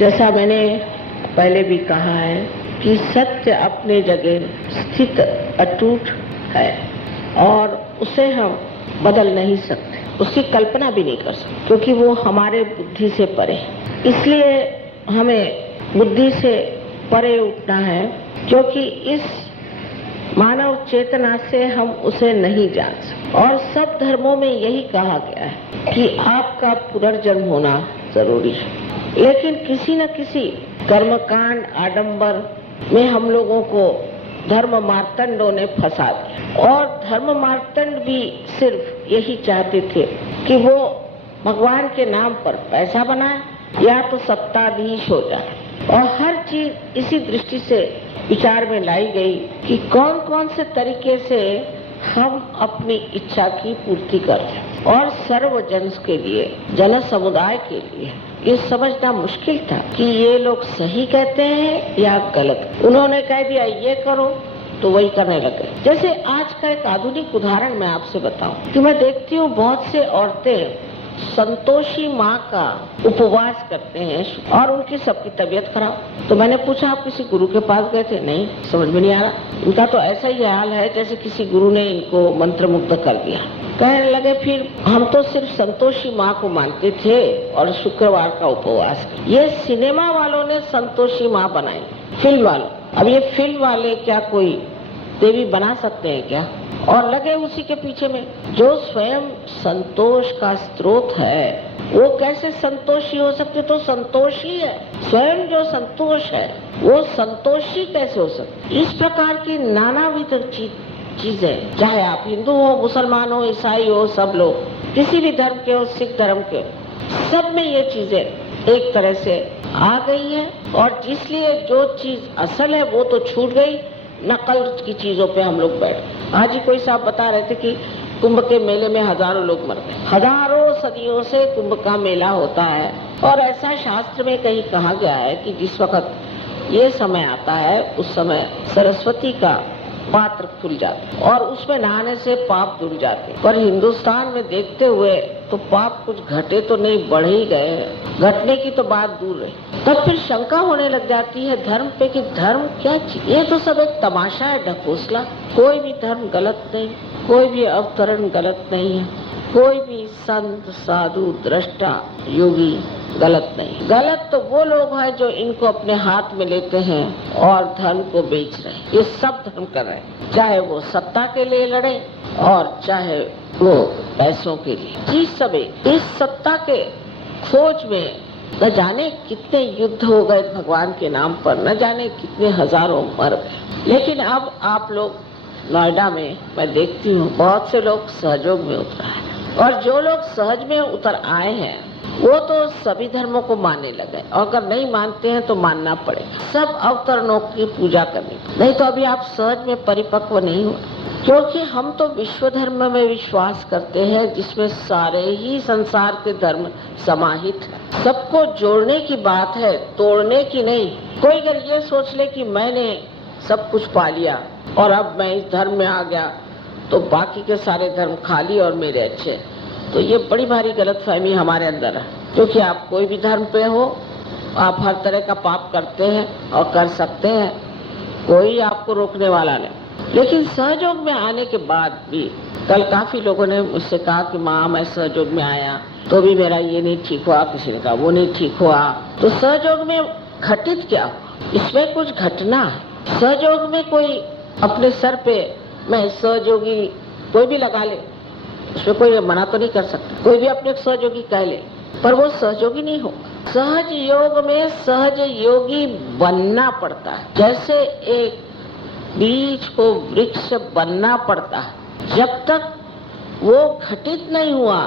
जैसा मैंने पहले भी कहा है कि सत्य अपने जगह स्थित अटूट है और उसे हम बदल नहीं सकते, उसकी कल्पना भी नहीं कर सकते, क्योंकि वो हमारे बुद्धि से परे है। इसलिए हमें बुद्धि से परे उठना है, क्योंकि इस मानव चेतना से हम उसे नहीं जान सकते। और सब धर्मों में यही कहा गया है कि आपका पुनर्जन्म होना जरूरी है, लेकिन किसी न किसी कर्मकांड आडंबर में हम लोगों को धर्म मार्तंडों ने फंसा दिया। और धर्म मार्तंड भी सिर्फ यही चाहते थे कि वो भगवान के नाम पर पैसा बनाए या तो सत्ताधीश हो जाए। और हर चीज इसी दृष्टि से विचार में लाई गई कि कौन कौन से तरीके से हम अपनी इच्छा की पूर्ति करें। और सर्व जन के लिए, जन समुदाय के लिए ये समझना मुश्किल था कि ये लोग सही कहते हैं या गलत। उन्होंने कह दिया ये करो तो वही करने लगे। जैसे आज का एक आधुनिक उदाहरण मैं आपसे बताऊं कि मैं देखती हूँ बहुत से औरतें संतोषी माँ का उपवास करते हैं और उनकी सबकी तबीयत खराब। तो मैंने पूछा आप किसी गुरु के पास गए थे? नहीं, समझ में नहीं आ रहा। इनका तो ऐसा ही हाल है जैसे किसी गुरु ने इनको मंत्र मुग्ध कर दिया। कहने लगे फिर हम तो सिर्फ संतोषी माँ को मानते थे और शुक्रवार का उपवास। ये सिनेमा वालों ने संतोषी माँ बनाई, फिल्म वालों। अब ये फिल्म वाले क्या कोई देवी बना सकते हैं क्या? और लगे उसी के पीछे में। जो स्वयं संतोष का स्रोत है वो कैसे संतोषी हो सकते? तो संतोषी है, स्वयं जो संतोष है वो संतोषी कैसे हो सकते? इस प्रकार की नानाविध चीजें, चाहे आप हिंदू हो, मुसलमान हो, ईसाई हो, सब लोग किसी भी धर्म के हो, सिख धर्म के, सब में ये चीजें एक तरह से आ गई है। और इसलिए जो चीज असल है वो तो छूट गई, नकल की चीजों पे हम लोग बैठ। आज ही कोई साहब बता रहे थे कि कुंभ के मेले में हजारों लोग मर गए। हजारों सदियों से कुंभ का मेला होता है और ऐसा शास्त्र में कहीं कहा गया है कि जिस वक्त ये समय आता है उस समय सरस्वती का पात्र खुल जाता और उसमें नहाने से पाप धुल जाते। पर हिंदुस्तान में देखते हुए तो पाप कुछ घटे तो नहीं, बढ़ ही गए। घटने की तो बात दूर रही। तब फिर शंका होने लग जाती है धर्म पे कि धर्म क्या चीज? ये तो सब एक तमाशा है, ढकोसला। कोई भी धर्म गलत नहीं, कोई भी अवतरण गलत नहीं है, कोई भी संत साधु दृष्टा योगी गलत नहीं। गलत तो वो लोग हैं जो इनको अपने हाथ में लेते हैं और धर्म को बेच रहे हैं। ये सब धर्म कर रहे हैं, चाहे वो सत्ता के लिए लड़े और चाहे वो पैसों के लिए। चीज सब इस सत्ता के खोज में न जाने कितने युद्ध हो गए भगवान के नाम पर, न जाने कितने हजारों मर गए। लेकिन अब आप लोग नोएडा में मैं देखती हूँ बहुत से लोग सहयोग में उतरा है। और जो लोग सहज में उतर आए हैं वो तो सभी धर्मों को मानने लगे, और अगर नहीं मानते हैं तो मानना पड़ेगा। सब अवतरणों की पूजा करनी, नहीं तो अभी आप सहज में परिपक्व नहीं हो। क्योंकि हम तो विश्व धर्म में विश्वास करते हैं जिसमें सारे ही संसार के धर्म समाहित है। सबको जोड़ने की बात है, तोड़ने की नहीं। कोई अगर ये सोच ले कि मैंने सब कुछ पा लिया और अब मैं इस धर्म में आ गया तो बाकी के सारे धर्म खाली और मेरे अच्छे, तो ये बड़ी भारी गलतफहमी हमारे अंदर है। क्योंकि आप कोई भी धर्म पे हो, आप हर तरह का पाप करते हैं और कर सकते हैं, कोई आपको रोकने वाला नहीं। लेकिन सहयोग में आने के बाद भी कल काफी लोगों ने मुझसे कहा कि माँ मैं सहयोग में आया तो भी मेरा ये नहीं ठीक हुआ, किसी ने कहा वो नहीं ठीक हुआ। तो सहयोग में घटित क्या हुआ? इसमें कुछ घटना है। सहयोग में कोई अपने सर पे मैं सहयोगी कोई भी लगा ले, उसमें कोई मना तो नहीं कर सकता। कोई भी अपने सहयोगी कह ले, पर वो सहयोगी नहीं हो। सहज योग में सहज योगी बनना पड़ता है। जैसे एक बीज को वृक्ष बनना पड़ता है, जब तक वो घटित नहीं हुआ,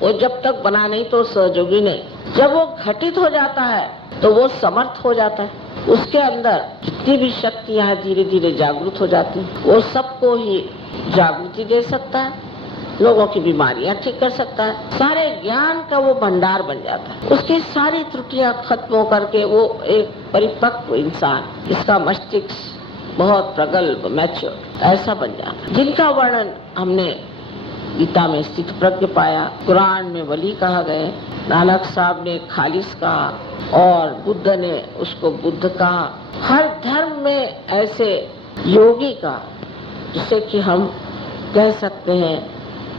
वो जब तक बना नहीं तो सहयोगी नहीं। जब वो घटित हो जाता है तो वो समर्थ हो जाता है। उसके अंदर जितनी भी शक्तियां धीरे धीरे जागृत हो जाती हैं, वो सबको ही जागृति दे सकता है, लोगों की बीमारियां ठीक कर सकता है, सारे ज्ञान का वो भंडार बन जाता है। उसकी सारी त्रुटियां खत्म हो करके वो एक परिपक्व इंसान, इसका मस्तिष्क बहुत प्रगल्भ मैच्योर ऐसा बन जाता है, जिनका वर्णन हमने गीता में स्थित प्रज्ञ पाया, कुरान में वली कहा गए, नानक साहब ने खालिस कहा और बुद्ध ने उसको बुद्ध कहा। हर धर्म में ऐसे योगी का, जिसे कि हम कह सकते हैं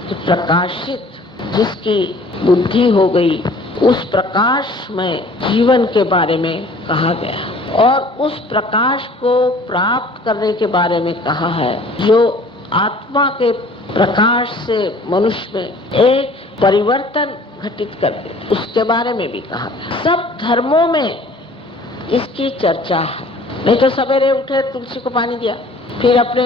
कि प्रकाशित, जिसकी बुद्धि हो गई, उस प्रकाश में जीवन के बारे में कहा गया और उस प्रकाश को प्राप्त करने के बारे में कहा है, जो आत्मा के प्रकाश से मनुष्य में एक परिवर्तन घटित कर दे, उसके बारे में भी कहा। सब धर्मों में इसकी चर्चा है। नहीं तो सवेरे उठे, तुलसी को पानी दिया, फिर अपने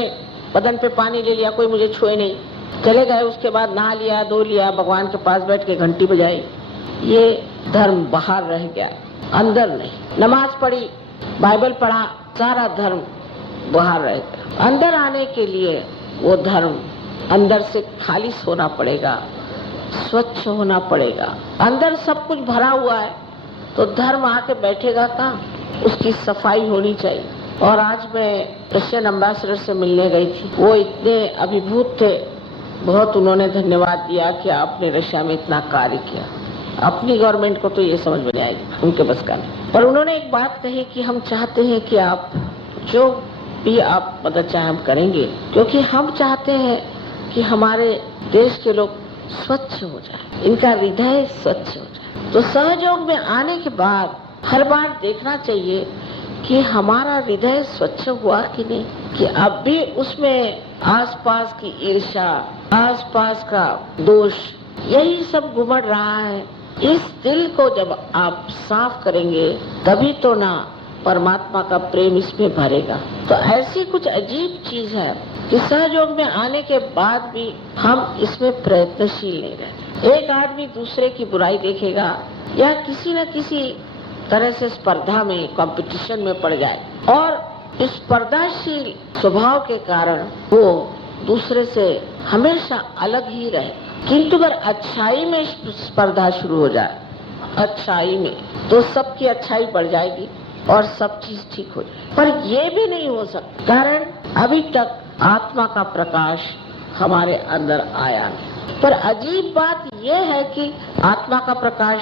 बदन पे पानी ले लिया, कोई मुझे छुए नहीं, चले गए, उसके बाद नहा लिया, धो लिया, भगवान के पास बैठ के घंटी बजाई। ये धर्म बाहर रह गया, अंदर नहीं। नमाज पढ़ी, बाइबल पढ़ा, सारा धर्म बाहर रह गया। अंदर आने के लिए वो धर्म अंदर से खालिस होना पड़ेगा, स्वच्छ होना पड़ेगा। अंदर सब कुछ भरा हुआ है तो धर्म आके बैठेगा कहाँ? उसकी सफाई होनी चाहिए। और आज मैं रशियन एम्बेसडर से मिलने गई थी, वो इतने अभिभूत थे, बहुत उन्होंने धन्यवाद दिया कि आपने रशिया में इतना कार्य किया। अपनी गवर्नमेंट को तो ये समझ में नहीं आएगी, उनके बस का नहीं। पर उन्होंने एक बात कही कि हम चाहते हैं कि आप जो भी आप मदद चाहे हम करेंगे, क्योंकि हम चाहते हैं कि हमारे देश के लोग स्वच्छ हो जाए, इनका हृदय स्वच्छ हो जाए। तो सहयोग में आने के बाद हर बार देखना चाहिए कि हमारा हृदय स्वच्छ हुआ कि नहीं, कि अब भी उसमें आसपास की ईर्ष्या, आसपास का दोष, यही सब घुमड़ रहा है। इस दिल को जब आप साफ करेंगे तभी तो ना परमात्मा का प्रेम इसमें भरेगा। तो ऐसी कुछ अजीब चीज है कि सहयोग में आने के बाद भी हम इसमें प्रयत्नशील नहीं रहते। एक आदमी दूसरे की बुराई देखेगा या किसी न किसी तरह से स्पर्धा में, कंपटीशन में पड़ जाए और इस स्पर्धाशील स्वभाव के कारण वो दूसरे से हमेशा अलग ही रहे। किंतु अगर अच्छाई में स्पर्धा शुरू हो जाए, अच्छाई में, तो सबकी अच्छाई बढ़ जाएगी और सब चीज ठीक हो जाए। पर ये भी नहीं हो सकता, कारण अभी तक आत्मा का प्रकाश हमारे अंदर आया नहीं। पर अजीब बात यह है कि आत्मा का प्रकाश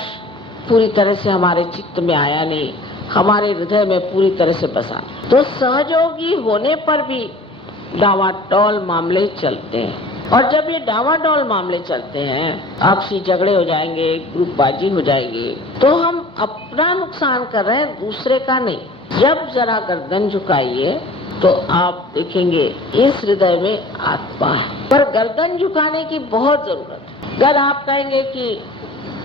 पूरी तरह से हमारे चित्त में आया नहीं, हमारे हृदय में पूरी तरह से बसा। तो सहयोगी होने पर भी डावाडोल मामले चलते हैं, और जब ये डावाडोल मामले चलते हैं, आपसी झगड़े हो जाएंगे, ग्रुपबाजी हो जाएगी, तो हम अपना नुकसान कर रहे हैं, दूसरे का नहीं। जब जरा गर्दन झुकाइए तो आप देखेंगे इस हृदय में आत्मा है। पर गर्दन झुकाने की बहुत जरूरत है। अगर आप कहेंगे कि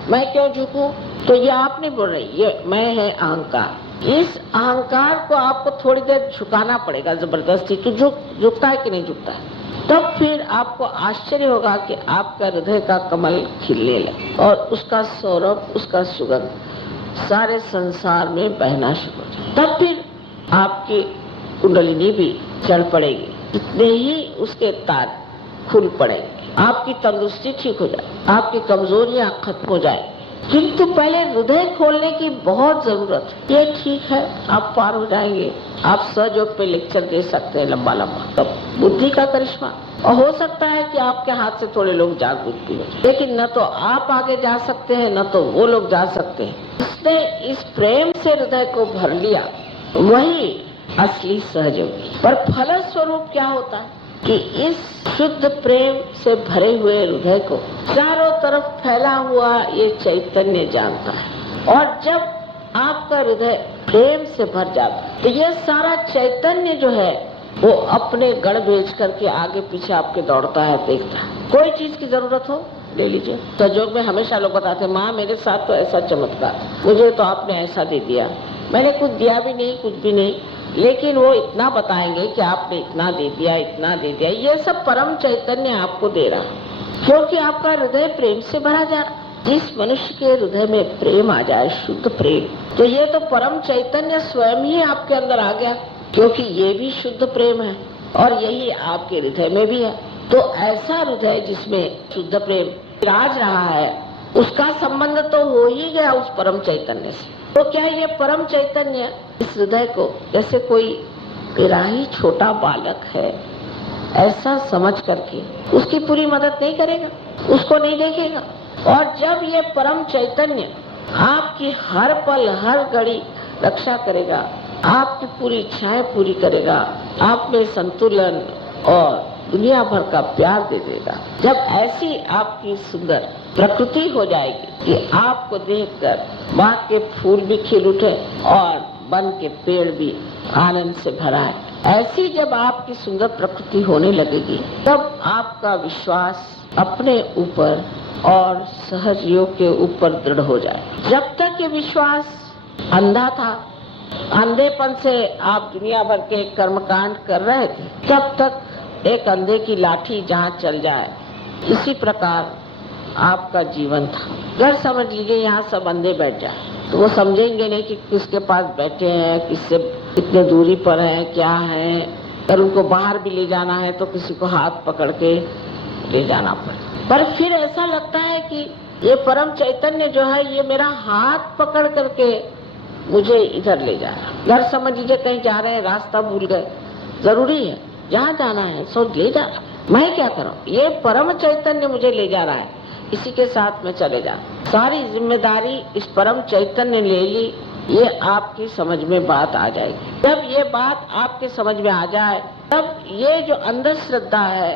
मैं क्यों झुकूं, तो ये आप नहीं बोल रही, ये मैं है अहंकार। इस अहंकार को आपको थोड़ी देर झुकाना पड़ेगा जबरदस्ती। तो झुकता है कि नहीं झुकता है? तब फिर आपको आश्चर्य होगा कि आपका हृदय का कमल खिलने लगे और उसका सौरभ, उसका सुगंध सारे संसार में बहना शुरू हो जाए। तब फिर आपकी कुंडलिनी भी चढ़ पड़ेगी, इतने ही उसके तार खुल पड़ेंगे, आपकी तंदुरुस्ती ठीक हो जाए, आपकी कमजोरियां खत्म हो जाए। किंतु पहले हृदय खोलने की बहुत जरूरत है। ये ठीक है, आप पार हो जाएंगे। आप सहयोग पे लेक्चर दे सकते हैं लंबा लंबा, तब बुद्धि का करिश्मा। और हो सकता है कि आपके हाथ से थोड़े लोग जागरूक भी हो, लेकिन न तो आप आगे जा सकते हैं, न तो वो लोग जा सकते हैं। इसने इस प्रेम से हृदय को भर लिया, वही असली सहयोगी। पर फलस्वरूप क्या होता है कि इस शुद्ध प्रेम से भरे हुए हृदय को चारों तरफ फैला हुआ ये चैतन्य जानता है। और जब आपका हृदय प्रेम से भर जाता है तो ये सारा चैतन्य जो है वो अपने गण भेज करके आगे पीछे आपके दौड़ता है, देखता है। कोई चीज की जरूरत हो ले लीजिए। सहयोग में हमेशा लोग बताते हैं, माँ मेरे साथ तो ऐसा चमत्कार, मुझे तो आपने ऐसा दे दिया। मैंने कुछ दिया भी नहीं, कुछ भी नहीं, लेकिन वो इतना बताएंगे कि आपने इतना दे दिया, इतना दे दिया। ये सब परम चैतन्य आपको दे रहा, क्योंकि आपका हृदय प्रेम से भरा जा रहा। जिस मनुष्य के हृदय में प्रेम आ जाए, शुद्ध प्रेम, तो ये तो परम चैतन्य स्वयं ही आपके अंदर आ गया, क्योंकि ये भी शुद्ध प्रेम है और यही आपके हृदय में भी है। तो ऐसा हृदय जिसमें शुद्ध प्रेम विराज रहा है, उसका संबंध तो हो ही गया उस परम चैतन्य से। तो क्या ये परम चैतन्य इस हृदय को, जैसे कोई मेरा ही छोटा बालक है ऐसा समझ करके उसकी पूरी मदद नहीं करेगा, उसको नहीं देखेगा, और जब ये परम चैतन्य आपकी हर पल हर घड़ी रक्षा करेगा, आपकी पूरी इच्छाएं पूरी करेगा, आप में संतुलन और दुनिया भर का प्यार दे देगा, जब ऐसी आपकी सुंदर प्रकृति हो जाएगी कि आपको देखकर बाग के फूल भी खिल उठे और वन के पेड़ भी आनंद से भरा है, ऐसी जब आपकी सुंदर प्रकृति होने लगेगी, तब आपका विश्वास अपने ऊपर और सहज योग के ऊपर दृढ़ हो जाए। जब तक ये विश्वास अंधा था, अंधेपन से आप दुनिया भर के कर्मकांड कर रहे थे, तब तक एक अंधे की लाठी जहाँ चल जाए, इसी प्रकार आपका जीवन था। अगर समझ लीजिए यहाँ सब अंधे बैठ जाए तो वो समझेंगे नहीं कि किसके पास बैठे हैं, किससे कितने दूरी पर है, क्या है। अगर उनको बाहर भी ले जाना है तो किसी को हाथ पकड़ के ले जाना पड़े। पर फिर ऐसा लगता है कि ये परम चैतन्य जो है ये मेरा हाथ पकड़ करके मुझे इधर ले जा रहा है। घर समझ लीजिए कहीं जा रहे हैं, रास्ता भूल गए, जरूरी है जहाँ जाना है सो ले जा रहा है, मैं क्या करूँ, ये परम चैतन्य मुझे ले जा रहा है, इसी के साथ में चले जा। सारी जिम्मेदारी इस परम चैतन्य ले ली, ये आपकी समझ में बात आ जाएगी। जब ये बात आपके समझ में आ जाए तब ये जो अंदर श्रद्धा है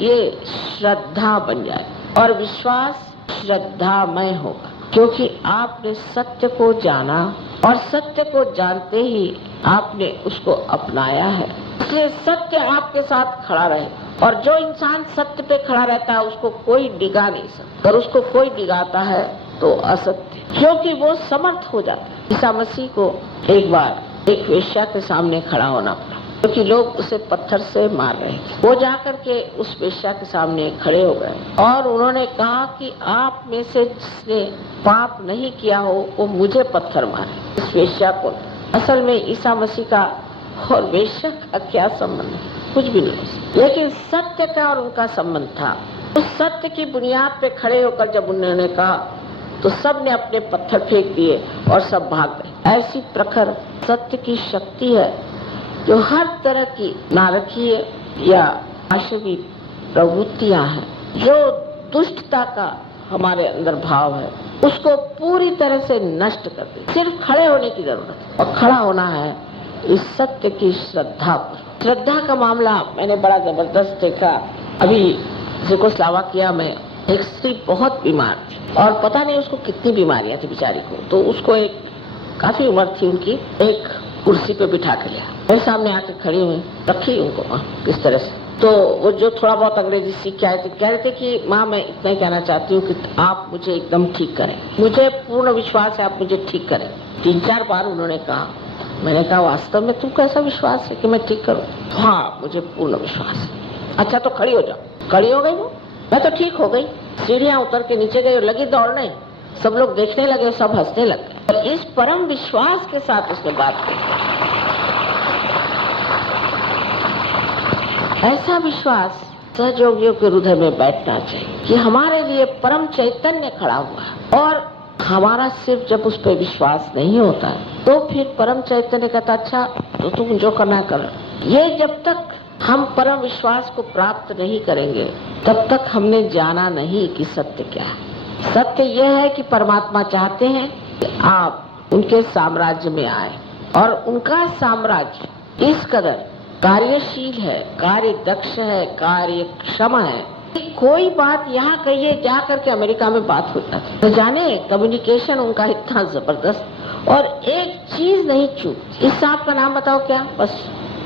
ये श्रद्धा बन जाए और विश्वास श्रद्धामय होगा, क्योंकि आपने सत्य को जाना और सत्य को जानते ही आपने उसको अपनाया है। इसलिए सत्य आपके साथ खड़ा रहे, और जो इंसान सत्य पे खड़ा रहता है उसको कोई डिगा नहीं सकता, और उसको कोई डिगाता है तो असत्य, क्योंकि वो समर्थ हो जाता है। ईसा मसीह को एक बार एक वेश्या के सामने खड़ा होना पड़ा, क्योंकि लोग उसे पत्थर से मार रहे थे। वो जाकर के उस वेश्या के सामने खड़े हो गए और उन्होंने कहा कि आप में से जिसने पाप नहीं किया हो वो मुझे पत्थर मारे। इस वेश्या को, असल में ईसा मसीह का और वेश्या का क्या संबंध, कुछ भी नहीं, लेकिन सत्य का और उनका संबंध था। उस सत्य की बुनियाद पे खड़े होकर जब उन्होंने कहा तो सब ने अपने पत्थर फेंक दिए और सब भाग गए। ऐसी प्रखर सत्य की शक्ति है जो हर तरह की नारकीय या आशवी प्रवृत्तियां हैं, जो दुष्टता का हमारे अंदर भाव है, उसको पूरी तरह से नष्ट कर दे। सिर्फ खड़े होने की जरूरत है, और खड़ा होना है इस सत्य की श्रद्धा पर। श्रद्धा का मामला मैंने बड़ा जबरदस्त देखा। अभी ज़ेकोस्लोवाकिया में एक स्त्री बहुत बीमार थी और पता नहीं उसको कितनी बीमारियां थी बेचारी को, तो उसको एक काफी उम्र थी उनकी, एक कुर्सी पे बिठा के लिया, मेरे सामने आके खड़ी हुई, रखी उनको किस तरह से। तो वो जो थोड़ा बहुत अंग्रेजी सीख के आए थे कह रहे थे कि माँ मैं इतना ही कहना चाहती हूँ कि आप मुझे एकदम ठीक करें, मुझे पूर्ण विश्वास है आप मुझे ठीक करें। 3-4 बार उन्होंने कहा। मैंने कहा वास्तव में तुमको ऐसा विश्वास है कि मैं ठीक करूँ? हाँ मुझे पूर्ण विश्वास है। अच्छा तो खड़ी हो जाओ। खड़ी हो गई वो, मैं तो ठीक हो गई। सीढ़ियाँ उतर के नीचे गई और लगी दौड़ने, सब लोग देखने लगे, सब हंसने लगे। और इस परम विश्वास के साथ उसने बात की। ऐसा विश्वास सहयोगियों के हृदय में बैठना चाहिए कि हमारे लिए परम चैतन्य खड़ा हुआ है, और हमारा सिर्फ जब उस पर विश्वास नहीं होता है तो फिर परम चैतन्य कहता अच्छा तो तुम जो करना कर। ये जब तक हम परम विश्वास को प्राप्त नहीं करेंगे तब तक हमने जाना नहीं कि सत्य क्या है। सत्य यह है कि परमात्मा चाहते हैं कि आप उनके साम्राज्य में आए, और उनका साम्राज्य इस कदर कार्यशील है, कार्य दक्ष है, कार्यक्षम है। कोई बात यहाँ कहिए जा करके अमेरिका में बात होता है तो जाने कम्युनिकेशन उनका इतना जबरदस्त, और एक चीज नहीं चूकती। इस साहब का नाम बताओ क्या, बस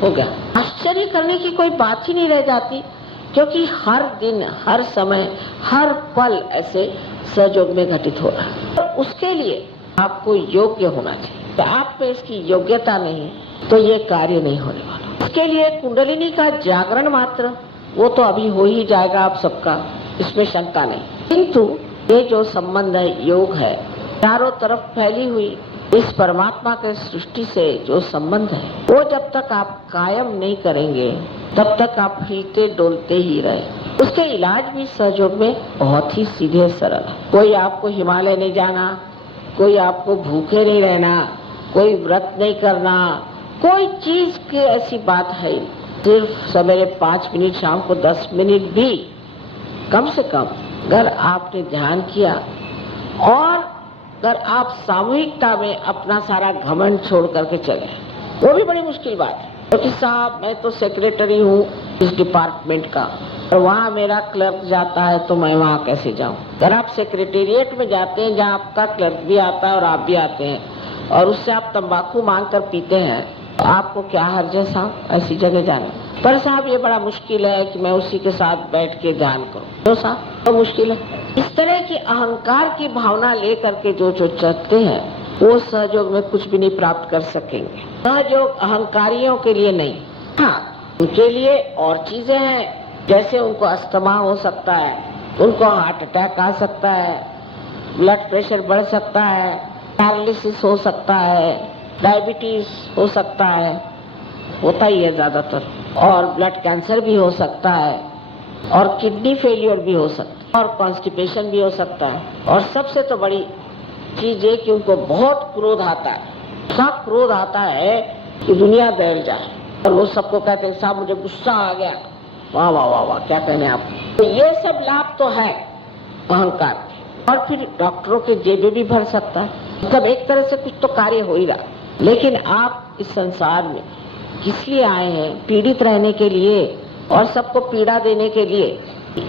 हो गया। आश्चर्य करने की कोई बात ही नहीं रह जाती, क्योंकि हर दिन हर समय हर पल ऐसे सहयोग में घटित हो रहा है। तो उसके लिए आपको योग्य होना चाहिए। तो आप पे इसकी योग्यता नहीं तो ये कार्य नहीं होने वाला। इसके लिए कुंडलिनी का जागरण मात्र वो तो अभी हो ही जाएगा आप सबका, इसमें शंका नहीं। किंतु ये जो संबंध है, योग है, चारों तरफ फैली हुई इस परमात्मा के सृष्टि से जो संबंध है, वो जब तक आप कायम नहीं करेंगे तब तक आप हिलते डोलते ही रहे। उसके इलाज भी सहयोग में बहुत ही सीधे सरल है। कोई आपको हिमालय नहीं जाना, कोई आपको भूखे नहीं रहना, कोई व्रत नहीं करना, कोई चीज की ऐसी बात है। सिर्फ सवेरे 5 मिनट, शाम को 10 मिनट भी कम से कम अगर आपने ध्यान किया और अगर आप सामूहिकता में अपना सारा घमंड छोड़ करके चले, वो भी बड़ी मुश्किल बात है। क्योंकि साहब मैं तो सेक्रेटरी हूँ इस डिपार्टमेंट का और वहाँ मेरा क्लर्क जाता है तो मैं वहाँ कैसे जाऊँ। अगर आप सेक्रेटेरिएट में जाते हैं जहाँ आपका क्लर्क भी आता है और आप भी आते हैं और उससे आप तंबाकू मांग कर पीते हैं, तो आपको क्या हर्ज है साहब ऐसी जगह जाना। पर साहब ये बड़ा मुश्किल है कि मैं उसी के साथ बैठ के ध्यान करूँ, तो साहब तो मुश्किल है। इस तरह की अहंकार की भावना लेकर के जो चलते हैं वो सहयोग में कुछ भी नहीं प्राप्त कर सकेंगे। सहयोग अहंकारियों के लिए नहीं, हाँ उनके लिए और चीजें हैं, जैसे उनको अस्थमा हो सकता है, उनको हार्ट अटैक आ सकता है, ब्लड प्रेशर बढ़ सकता है, पैरालिसिस हो सकता है, डायबिटीज हो सकता है, होता ही है ज्यादातर, और ब्लड कैंसर भी हो सकता है, और किडनी फेलियर भी हो सकता है, और कॉन्स्टिपेशन भी हो सकता है। और सबसे तो बड़ी चीज है कि उनको बहुत क्रोध आता है, सब क्रोध आता है कि दुनिया दहल जाए, और वो सबको कहते हैं साहब मुझे गुस्सा आ गया, वाह वाह वाह वाह क्या कहने आप। तो ये सब लाभ तो है अहंकार, और फिर डॉक्टरों के जेबे भी भर सकता है, मतलब एक तरह से कुछ तो कार्य हो ही रहा। लेकिन आप इस संसार में किस लिए आए हैं? पीड़ित रहने के लिए और सबको पीड़ा देने के लिए,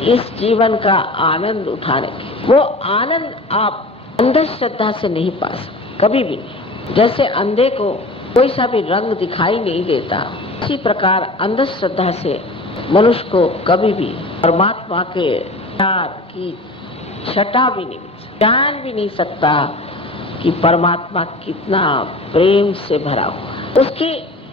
इस जीवन का आनंद उठाने के। वो आनंद आप अंधश्रद्धा से नहीं पा सकते, कभी भी नहीं। जैसे अंधे को कोई सा भी रंग दिखाई नहीं देता, इसी प्रकार अंधश्रद्धा से मनुष्य को कभी भी परमात्मा के प्यार की छटा भी नहीं, जान भी नहीं सकता कि परमात्मा कितना प्रेम से भरा हुआ,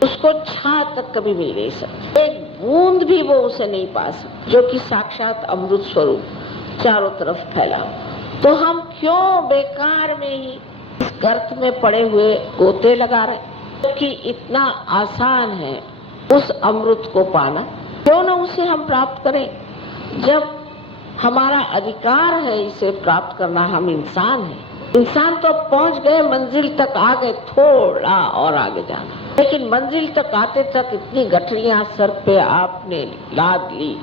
उसको छा तक कभी मिल नहीं सकती, एक बूंद भी वो उसे नहीं पा सकती, जो कि साक्षात अमृत स्वरूप चारों तरफ फैला हुआ। तो हम क्यों बेकार में ही इस गर्त में पड़े हुए गोते लगा रहे, क्योंकि इतना आसान है उस अमृत को पाना, क्यों न उसे हम प्राप्त करें। जब हमारा अधिकार है इसे प्राप्त करना, हम इंसान हैं, इंसान तो पहुंच गए, मंजिल तक आ गए, थोड़ा और आगे जाना। लेकिन मंजिल तक आते तक इतनी गठरियां सर पे आपने लाद ली,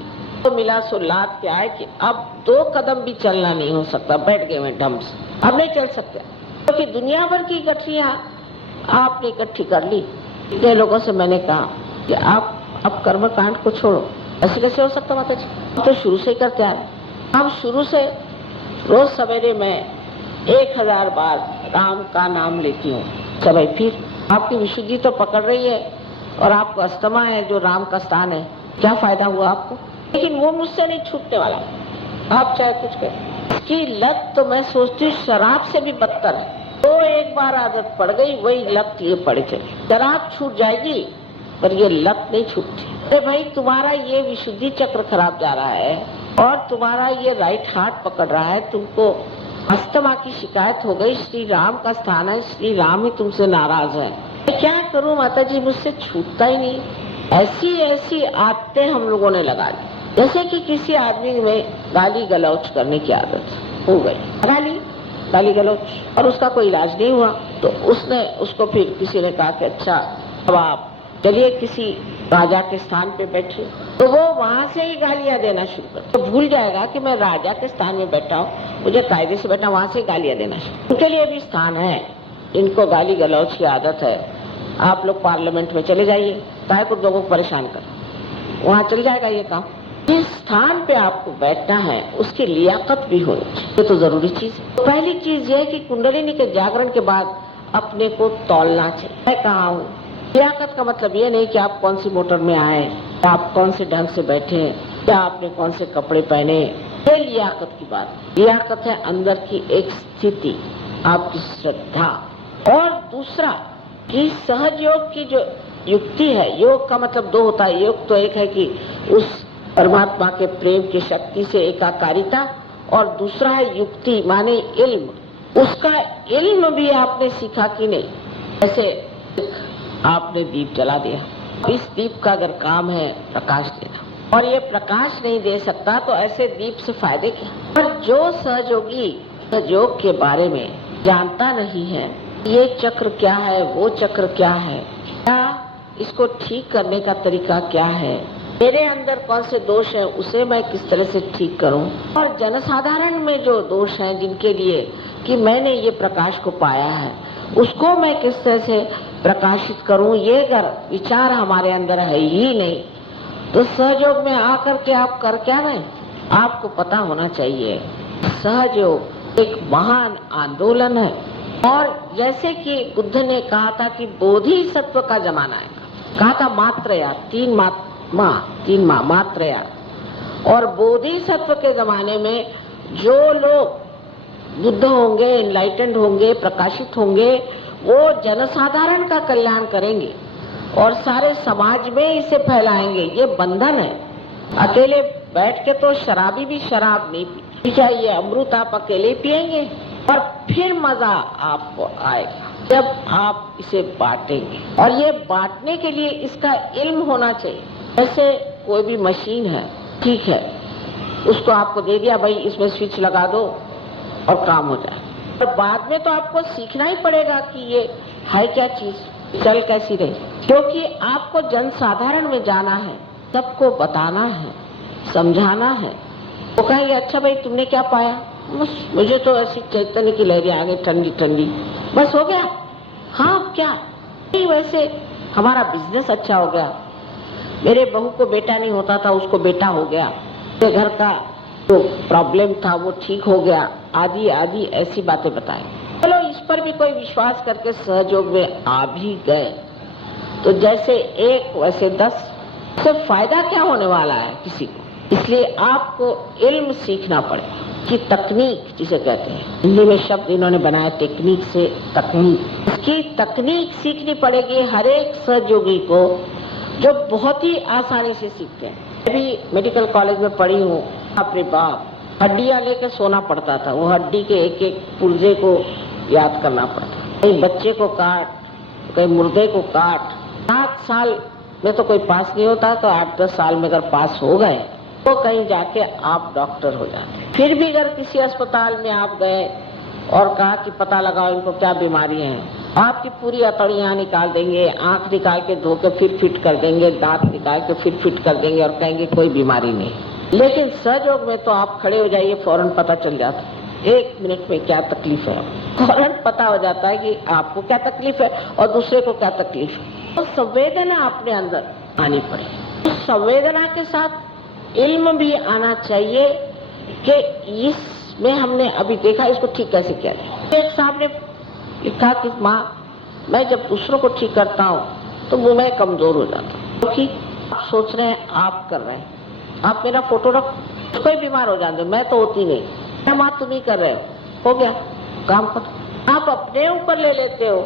तो मिला सो लाद के आए कि अब 2 कदम भी चलना नहीं हो सकता, बैठ गए मैं ढंग से, अब नहीं चल सकते, क्योंकि दुनिया भर की गठरियां आपने इकट्ठी कर ली। इतने लोगों से मैंने कहा कि आप अब कर्म कांड को छोड़ो, ऐसे कैसे हो सकता माता जी, हम तो शुरू से ही करते आ रहे। हम शुरू से रोज सवेरे में 1000 बार राम का नाम लेती हूँ। भाई फिर आपकी विशुद्धि तो पकड़ रही है और आपको अस्थमा है जो राम का स्थान है, क्या फायदा हुआ आपको? लेकिन वो मुझसे नहीं छूटने वाला, आप चाहे कुछ करें। इसकी लत तो मैं सोचती हूँ शराब से भी बदतर है। तो एक बार आदत पड़ गई, वही लत ये पड़े चली। शराब छूट जाएगी पर ये लत नहीं छूटती। अरे भाई तुम्हारा ये विशुद्धि चक्र खराब जा रहा है और तुम्हारा ये राइट हार्ट पकड़ रहा है, तुमको अस्थमा की शिकायत हो गई, श्री राम का स्थान है, श्री राम ही तुमसे नाराज है। मैं क्या करूं माता जी, मुझसे छूटता ही नहीं। ऐसी आदतें हम लोगों ने लगा ली, जैसे कि किसी आदमी में गाली गलौच करने की आदत हो गई, गाली गलौच, और उसका कोई इलाज नहीं हुआ। तो उसको फिर किसी ने कहा कि अच्छा अब आप चलिए किसी राजा के स्थान पे बैठे, तो वो वहां से ही गालियां देना शुरू कर, तो भूल जाएगा कि मैं राजा के स्थान में बैठा हूँ, मुझे कायदे से बैठा, वहां से गालियां देना शुरू। उनके लिए भी स्थान है, इनको गाली गलौच की आदत है। आप लोग पार्लियामेंट में चले जाइए, काहे को लोगों को परेशान कर, वहाँ चल जाएगा ये काम। जिस स्थान पे आपको बैठना है उसकी लियाकत भी होनी चाहिए, ये तो जरूरी चीज है। तो पहली चीज ये है कि कुंडलिनी के जागरण के बाद अपने को तौलना चाहिए, मैं कहाँ हूँ। लियाकत का मतलब ये नहीं कि आप कौन सी मोटर में आए, आप कौन से ढंग से बैठे, या आपने कौन से कपड़े पहने, ये लियाकत की बात। लियाकत है अंदर की एक स्थिति, आपकी श्रद्धा। और दूसरा कि सहज योग की जो युक्ति है, योग का मतलब 2 होता है। योग तो एक है कि उस परमात्मा के प्रेम की शक्ति से एकाकारिता, और दूसरा है युक्ति माने इल्म। उसका इल्म भी आपने सीखा कि नहीं। जैसे आपने दीप जला दिया, इस दीप का अगर काम है प्रकाश देना, और ये प्रकाश नहीं दे सकता तो ऐसे दीप से फायदे क्या। पर जो सहयोगी सहयोग के बारे में जानता नहीं है, ये चक्र क्या है, वो चक्र क्या है, क्या इसको ठीक करने का तरीका क्या है, मेरे अंदर कौन से दोष हैं उसे मैं किस तरह से ठीक करूं, और जनसाधारण में जो दोष हैं जिनके लिए कि मैंने ये प्रकाश को पाया है उसको मैं किस तरह से प्रकाशित करूं। ये अगर विचार हमारे अंदर है ही नहीं तो सहयोग में आकर के आप कर क्या रहे हैं? आपको पता होना चाहिए सहयोग एक महान आंदोलन है। और जैसे कि बुद्ध ने कहा था कि बोधिसत्व का जमाना है, कहा था मात्रया, तीन माँ मात्रया, और बोधिसत्व के जमाने में जो लोग बुद्ध होंगे, एनलाइटेंड होंगे, प्रकाशित होंगे, वो जनसाधारण का कल्याण करेंगे और सारे समाज में इसे फैलाएंगे। ये बंधन है। अकेले बैठ के तो शराबी भी शराब नहीं पी चाहिए, अमृत आप अकेले पिएंगे और फिर मजा आपको आएगा जब आप इसे बांटेंगे। और ये बांटने के लिए इसका इल्म होना चाहिए। जैसे कोई भी मशीन है, ठीक है, उसको आपको दे दिया, भाई इसमें स्विच लगा दो और काम हो जाए, और बाद में तो आपको सीखना ही पड़ेगा कि ये है क्या चीज, चल कैसी रही, क्योंकि आपको जनसाधारण में जाना है, सबको बताना है, समझाना है। वो कहेंगे अच्छा भाई तुमने क्या पाया? बस मुझे तो ऐसी चैतन्य की लहरें आ गई ठंडी ठंडी, बस हो गया। हाँ क्या नहीं, वैसे हमारा बिजनेस अच्छा हो गया, मेरे बहू को बेटा नहीं होता था उसको बेटा हो गया, मेरे घर का जो प्रॉब्लम था वो ठीक हो गया, आदि आदि ऐसी बातें बताएं। चलो इस पर भी कोई विश्वास करके सहयोग में आ भी गए तो जैसे एक वैसे 10, से फायदा क्या होने वाला है किसी को। इसलिए आपको इल्म सीखना पड़ेगा कि तकनीक जिसे कहते हैं, हिंदी में शब्द इन्होंने बनाया टेक्निक से तकनीक, इसकी तकनीक सीखनी पड़ेगी हर एक सहयोगी को, जो बहुत ही आसानी से सीखते हैं। मैं भी मेडिकल कॉलेज में पढ़ी हूँ, अपने बाप हड्डियां लेकर सोना पड़ता था, वो हड्डी के एक एक पुर्जे को याद करना पड़ता, कहीं बच्चे को काट, कहीं मुर्दे को काट। 7 साल में तो कोई पास नहीं होता, तो 8-10 साल में अगर पास हो गए तो कहीं जाके आप डॉक्टर हो जाते। फिर भी अगर किसी अस्पताल में आप गए और कहा कि पता लगाओ इनको क्या बीमारी है, आपकी पूरी अतड़ियां निकाल देंगे, आंख निकाल के धो के फिर फिट कर देंगे, दांत निकाल के फिर फिट कर देंगे और कहेंगे कोई बीमारी नहीं। लेकिन सहयोग में तो आप खड़े हो जाइए, फौरन पता चल जाता है 1 मिनट में क्या तकलीफ है, फौरन पता हो जाता है कि आपको क्या तकलीफ है और दूसरे को क्या तकलीफ है। तो संवेदना अपने अंदर आनी पड़ेगी। तो संवेदना के साथ इल्म भी आना चाहिए कि इसमें हमने अभी देखा इसको ठीक कैसे किया जाए। एक साहब ने लिखा कि माँ मैं जब दूसरों को ठीक करता हूँ तो मैं कमजोर हो जाता हूँ, क्योंकि आप सोच रहे हैं आप कर रहे हैं, आप मेरा फोटो रख, कोई बीमार हो जाते, मैं तो होती नहीं, क्या माँ तुम ही कर रहे हो गया काम पर, आप अपने ऊपर ले लेते हो,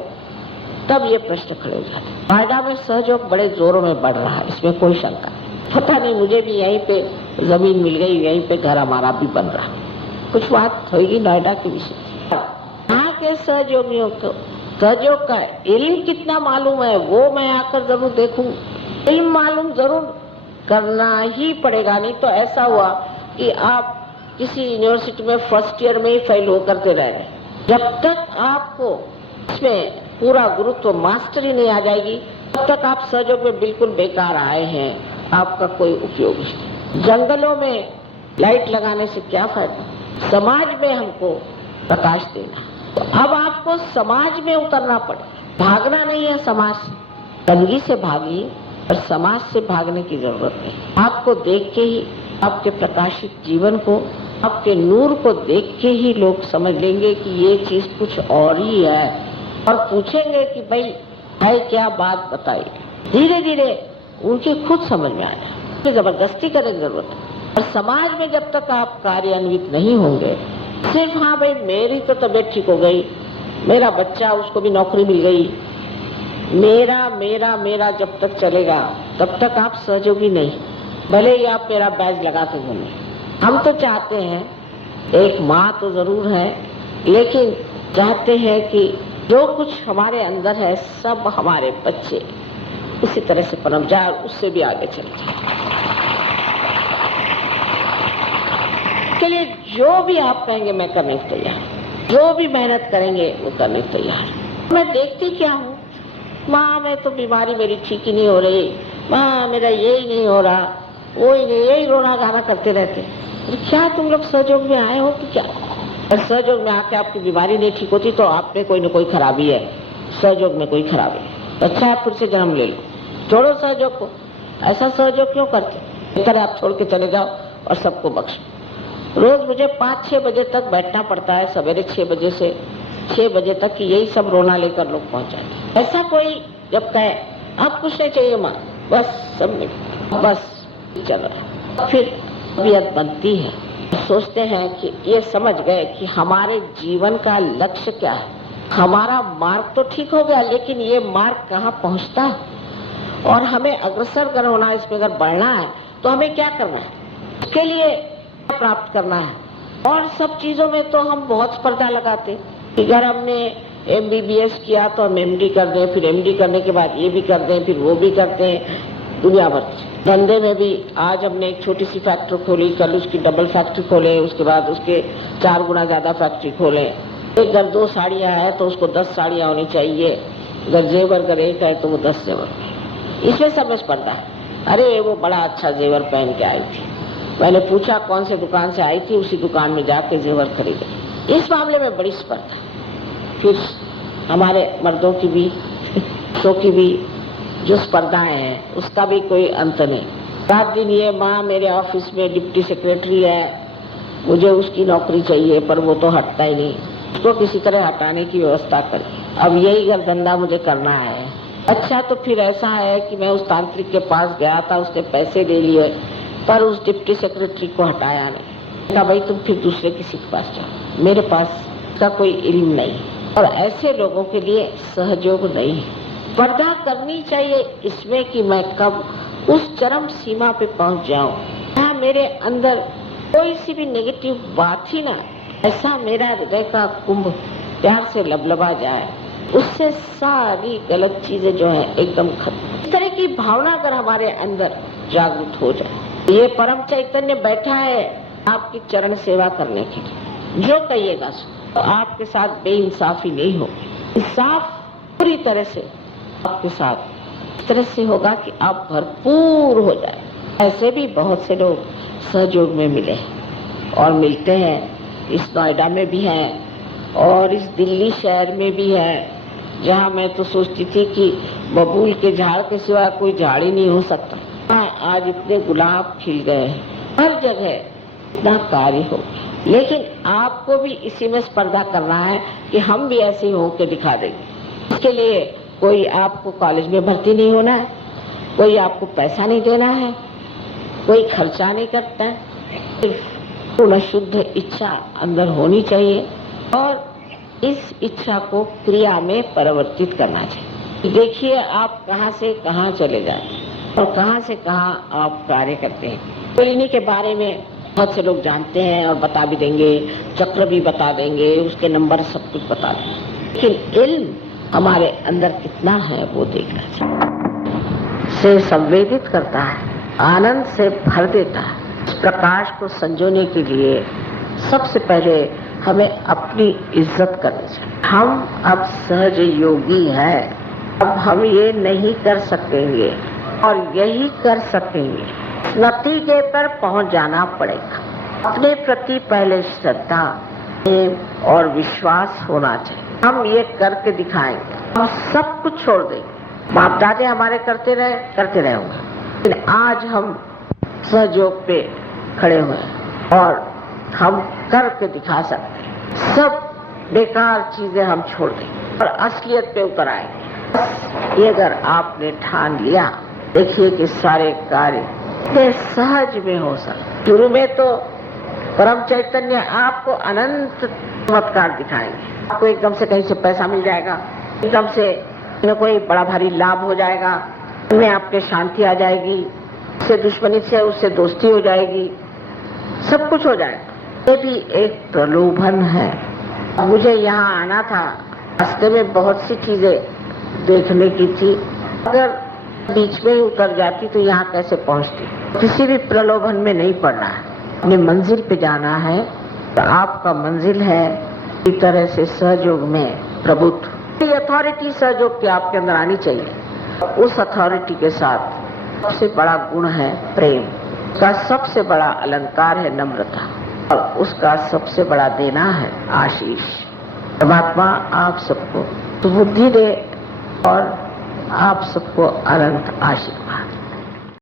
तब ये प्रश्न खड़े हो जाते। नोएडा में सहयोग बड़े जोरों में बढ़ रहा है, इसमें कोई शंका नहीं। पता नहीं मुझे भी यहीं पे जमीन मिल गई, यहीं पे घर हमारा भी बन रहा। कुछ बात होगी नोएडा के विषय। यहाँ के सहयोगियों को सहयोग का इल्म कितना मालूम है वो मैं आकर जरूर देखूं। इल्म मालूम जरूर करना ही पड़ेगा, नहीं तो ऐसा हुआ कि आप किसी यूनिवर्सिटी में फर्स्ट ईयर में ही फेल होकर के रह रहे। जब तक आपको इसमें पूरा गुरुत्व मास्टरी नहीं आ जाएगी तब तक आप सहयोग में बिल्कुल बेकार आए हैं, आपका कोई उपयोग नहीं। जंगलों में लाइट लगाने से क्या फायदा, समाज में हमको प्रकाश देना। तो अब आपको समाज में उतरना पड़े, भागना नहीं है समाज से, तंगी से भागिए और समाज से भागने की जरूरत नहीं। आपको देख के ही, आपके प्रकाशित जीवन को, आपके नूर को देख के ही लोग समझ लेंगे कि ये चीज कुछ और ही है, और पूछेंगे कि भाई है क्या, बात बताइए। धीरे धीरे उनकी खुद समझ में आएगा, तो जबरदस्ती करने की जरूरत है। और समाज में जब तक आप कार्यान्वित नहीं होंगे, सिर्फ हाँ भाई मेरी तो तबीयत ठीक हो गई, मेरा बच्चा उसको भी नौकरी मिल गई, मेरा मेरा मेरा जब तक चलेगा तब तक आप सहयोगी नहीं, भले ही आप मेरा बैज लगा के घूमें। हम तो चाहते हैं, एक माँ तो जरूर है, लेकिन चाहते हैं कि जो कुछ हमारे अंदर है सब हमारे बच्चे उसी तरह से पनप जाए और उससे भी आगे चले जाए। के लिए जो भी आप कहेंगे मैं करने को तैयार, जो भी मेहनत करेंगे वो करने को तैयार। मैं देखती क्या हूँ, माँ मैं तो बीमारी मेरी ठीक ही नहीं हो रही, माँ मेरा यही नहीं हो रहा, वो ही नहीं, यही रोना गाना करते रहते। क्या तुम लोग सहयोग में आए हो कि क्या? सहयोग में आके आपकी बीमारी नहीं ठीक होती तो आप में कोई न कोई खराबी है, सहयोग में कोई खराबी। अच्छा आप फिर से जन्म ले लो, छोड़ो सहयोग को। ऐसा सहयोग क्यों करते? बेहतर आप छोड़ के चले जाओ और सबको बख्शो। रोज मुझे 5-6 बजे तक बैठना पड़ता है, सवेरे 6 बजे से 6 बजे तक कि यही सब रोना लेकर लोग पहुंचाते। ऐसा कोई जब कहे आप कुछ नहीं चाहिए माँ, बस सब मिल, बस चल रहा है, फिर तबीयत बनती है। सोचते हैं कि ये समझ गए कि हमारे जीवन का लक्ष्य क्या है। हमारा मार्ग तो ठीक हो गया, लेकिन ये मार्ग कहाँ पहुँचता है और हमें अग्रसर अगर होना है, इसमें अगर बढ़ना है तो हमें क्या करना है, उसके लिए प्राप्त करना है। और सब चीजों में तो हम बहुत स्पर्धा लगाते कि अगर हमने MBBS किया तो हम MD कर दें, फिर MD करने के बाद ये भी कर दें, फिर वो भी करते हैं, दुनिया भर। धंधे में भी आज हमने एक छोटी सी फैक्ट्री खोली, कल उसकी डबल फैक्ट्री खोले, उसके बाद उसके 4 गुना ज्यादा फैक्ट्री खोले। एक अगर 2 साड़ियाँ है तो उसको 10 साड़ियाँ होनी चाहिए, अगर जेवर अगर एक है तो वो 10 जेवर। इसमें सब में स्पर्धा है। अरे वो बड़ा अच्छा जेवर पहन के आई थी, मैंने पूछा कौन से दुकान से आई थी, उसी दुकान में जाके जेवर खरीदे। इस मामले में बड़ी स्पर्धा। फिर हमारे मर्दों की भी पुरुषों की भी जो स्पर्धाएं हैं उसका भी कोई अंत नहीं। रात दिन ये माँ मेरे ऑफिस में डिप्टी सेक्रेटरी है, मुझे उसकी नौकरी चाहिए, पर वो तो हटता ही नहीं, उसको किसी तरह हटाने की व्यवस्था करिए। अब यही घर धंधा मुझे करना है। अच्छा तो फिर ऐसा है कि मैं उस तांत्रिक के पास गया था, उसने पैसे ले लिए, पर उस डिप्टी सेक्रेटरी को हटाया नहीं। कहा भाई तुम फिर दूसरे किसी के पास जाओ, मेरे पास का कोई इल्म नहीं। और ऐसे लोगों के लिए सहयोग नहीं है। स्पर्धा करनी चाहिए इसमें कि मैं कब उस चरम सीमा पे पहुंच जाऊं जहाँ मेरे अंदर कोई सी भी नेगेटिव बात ही ना, ऐसा मेरा हृदय का कुंभ प्यार से लबलबा जाए, उससे सारी गलत चीजें जो है एकदम खत्म। इस तरह की भावना अगर हमारे अंदर जागृत हो जाए, ये परम चैतन्य बैठा है आपकी चरण सेवा करने के लिए, जो कहिएगा तो आपके साथ बेइंसाफी नहीं होगी। इंसाफ पूरी तरह से आपके साथ इस तरह से होगा कि आप भरपूर हो जाए। ऐसे भी बहुत से लोग सहयोग में मिले और मिलते हैं। इस नोएडा में भी हैं और इस दिल्ली शहर में भी है, जहाँ मैं तो सोचती थी कि बबूल के झाड़ के सिवा कोई झाड़ ही नहीं हो सकता। आज इतने गुलाब खिल गए हैं, हर जगह इतना कार्य हो। लेकिन आपको भी इसी में स्पर्धा करना है कि हम भी ऐसे हो के दिखा देंगे। इसके लिए कोई आपको कॉलेज में भर्ती नहीं होना है, कोई आपको पैसा नहीं देना है, कोई खर्चा नहीं करता है, सिर्फ पूर्ण शुद्ध इच्छा अंदर होनी चाहिए और इस इच्छा को क्रिया में परिवर्तित करना चाहिए। देखिए आप कहाँ से कहाँ चले जाते हैं और कहाँ से कहाँ आप कार्य करते हैं। तो इन्हीं के बारे में बहुत से लोग जानते हैं और बता भी देंगे, चक्र भी बता देंगे, उसके नंबर सब कुछ बता देंगे। लेकिन इल्म हमारे अंदर कितना है वो देखना चाहिए। से संवेदित करता है, आनंद से भर देता है। इस प्रकाश को संजोने के लिए सबसे पहले हमें अपनी इज्जत करनी चाहिए। हम अब सहज योगी हैं, अब हम ये नहीं कर सकेंगे और यही कर सकेंगे। नतीजे पर पहुंच जाना पड़ेगा। अपने प्रति पहले श्रद्धा, प्रेम और विश्वास होना चाहिए। हम ये करके दिखाएंगे, हम सब कुछ छोड़ देंगे। बाप दादे हमारे करते रहे होंगे, लेकिन आज हम सहयोग पे खड़े हुए हैं और हम करके दिखा सकते हैं। सब बेकार चीजें हम छोड़ देंगे और असलियत पे उतर आएंगे। ये अगर आपने ठान लिया, देखिए कि सारे कार्य सहज में हो सकते। शुरू में तो परम चैतन्य आपको अनंत चमत्कार दिखाएंगे। आपको एकदम से कहीं से पैसा मिल जाएगा, एकदम से कोई बड़ा भारी लाभ हो जाएगा, उनमें आपके शांति आ जाएगी, उससे दुश्मनी से उससे दोस्ती हो जाएगी, सब कुछ हो जाएगा। ये भी एक प्रलोभन है। मुझे यहाँ आना था, रास्ते में बहुत सी चीजें देखने की थी, अगर बीच में ही उतर जाती तो यहाँ कैसे पहुँचती। किसी भी प्रलोभन में नहीं पड़ना है, अपनी मंजिल पे जाना है। तो आपका मंजिल है इस तरह से सहयोग में प्रभुत्व, अथॉरिटी सहयोग की आपके अंदर आनी चाहिए। उस अथॉरिटी के साथ सबसे बड़ा गुण है प्रेम, उसका सबसे बड़ा अलंकार है नम्रता, और उसका सबसे बड़ा देना है आशीष। परमात्मा आप सबको सुबुद्धि दे और आप सबको अनंत आशीर्वाद।